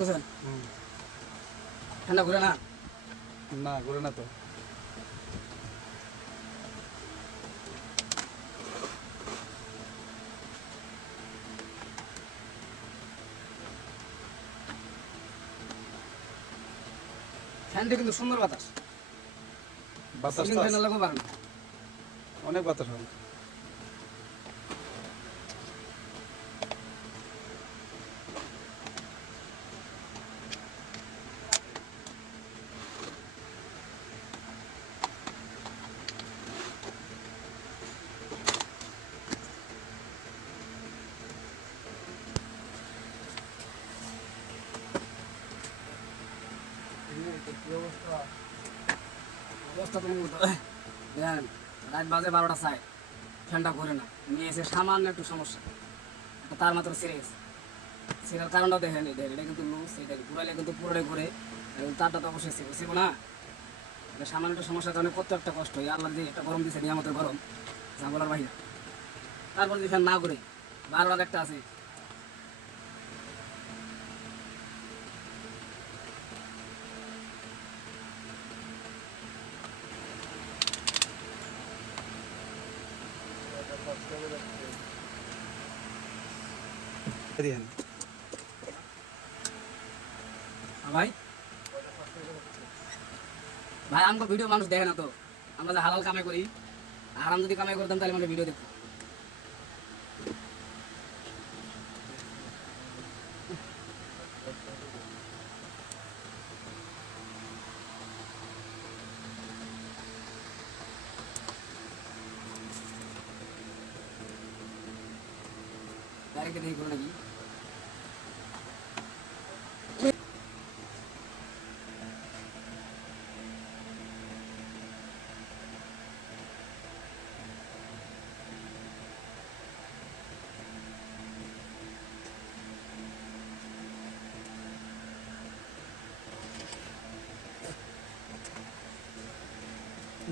বুঝছেন? ঠান্ডা ঘুরে না? না ঘুরে না তো। ফ্যানটা কিন্তু সুন্দর বাতাস। বাতাস সিলিং তো ফ্যান আছে, লাগাবো পারেন। অনেক বাতাস হয়। অবস্থা তো মূলত দেখেন, রাত বাজে 12টা চাই, ফ্যানটা ঘুরে না। নিয়ে এসে সামান্য একটু সমস্যা, একটা তার মাত্র ছিঁড়ে গেছে। ছিঁড়ার কারণটা দেখেন, এটা কিন্তু লুজ, এটা ঘুরাইলে কিন্তু পুরোটাই ঘুরে। তারটা তো অবশ্যই ছিঁড়বো না। এটা সামান্য একটা সমস্যার কারণে কত একটা কষ্ট। আল্লাহ যে একটা গরম দিচ্ছে, নিয়ামতের গরম, যা বলার বাইরে। তারপর যদি ফ্যান না ঘুরে, 12 একটা আছে। দিয়েন। ভাই ভাই আমাকে ভিডিও মানুষ দেখে না তো। আমরা যে হালাল কামাই করি, আরাম যদি কামাই করতাম তাহলে আমাকে ভিডিও দেখতো। ডাইরেক্ট দেখি করে নাকি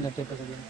না টেপে দিন।